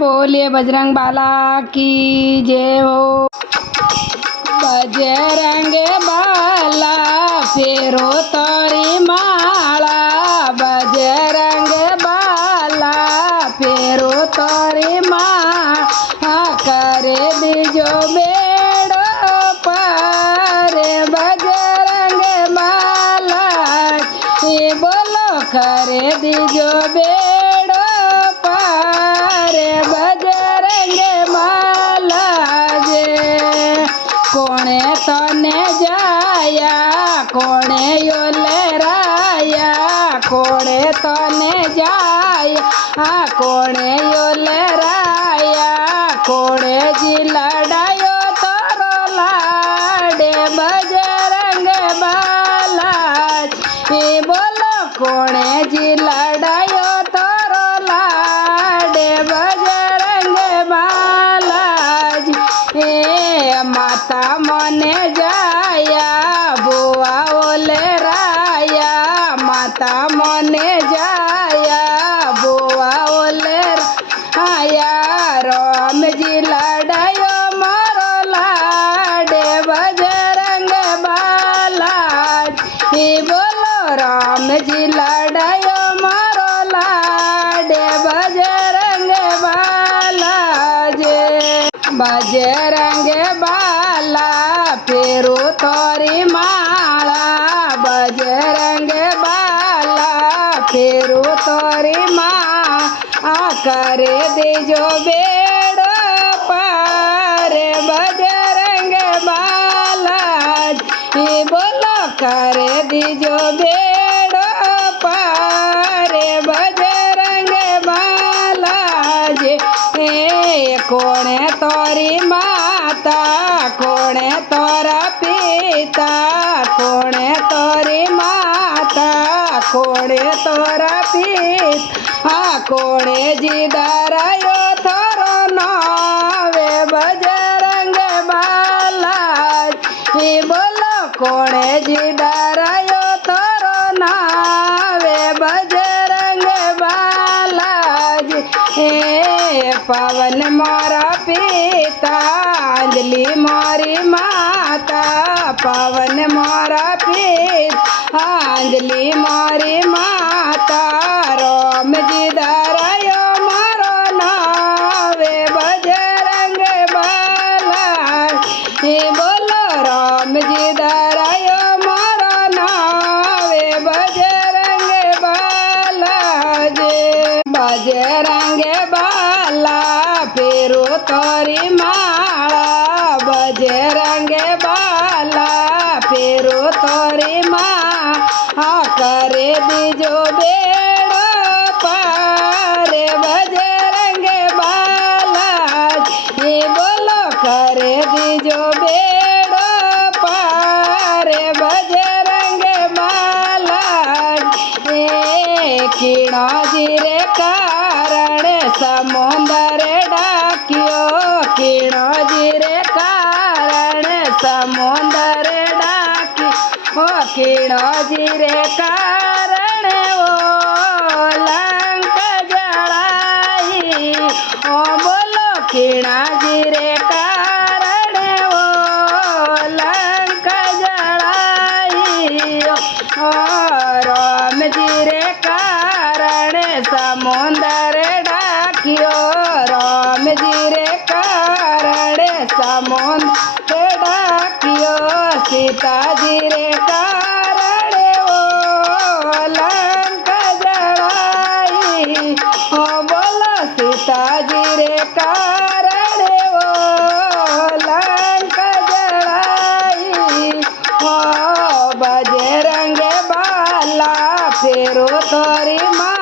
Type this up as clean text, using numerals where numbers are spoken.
बोलिए बजरंग बाला की जय हो। बजरंग बाला फेरो तारी माला, बजरंग बाला फेरो तारी माला, करे दीजो बेड़ो पार बजरंग बाला, ये बोलो करे दीजो बेड़ो पार बजरंग बाला जे। कोणे तने जाया कोणे योले राया, कोणे तने जाया कोणे योले राया, कोणे जी लड़ायो तोरो लाडे बजरंग बाला, ये बोलो कोणे जी लड़ायो तोरो लाडे बजरंग बाला जी। ए माता मने जाया बुआ ओले राया, माता मने जाया बुआ ओले राया, राम जी लड़ायो मारो लाडे बजरंग बाला, ही बोलो राम जी लड़ायो मारो लाडे बजरंग बाला जे। बजरंग बाला फेरो तारी माला, बजरंग बाला फेरो तारी माला, करे दीजो बेड़ो पार बजरंग बाला, ये बोलो करे दीजो बेड़ो पार बजरंग बाला जे। कोणे तोरी माता कोणे तोरा पिता, कोणे तोरी माता कोणे तोरा पिता, कोणे जी दरायो थोरो नावे बजरंग बाला, ये बोलो कोणे जी दरायो थोरो नावे बजरंग बाला जी। पवन मोरा पिता अंजलि मोरी माता, पवन मोरा पिता अंजलि मोरी माता, राम जी दरायो मारो नावे बजरंग बाला, ये बोलो राम जी दरायो मारो नावे बजरंग बाला जे। बजरंग बाला फेरो तारी माला, बजरंग बाला फेरो तारी माला, करे दीजो बेड़ो पार बजरंग बाला, ये बोलो करे दीजो बेड़ो पार बजरंग बाला। कीणो जी रे कारण समुंदर डाकियो, कीणो जी रे कारण समुंदर डाकियो, कीणो जी रे कारण ओ लंक जड़ाई, ओ बोलो कीणा जी रे कारण ओ लंक जड़ाई, ओ राम जी रे कारण समुंदर डाकियो, राम जी रे कारण समुंदर डाकियो, सीता जी रे कारण ओ लंक जड़ाई, ओ बोलो सीता जी रे कारण ओ लंक जड़ाई, ओ बजरंग बाला फेरो तारी माला।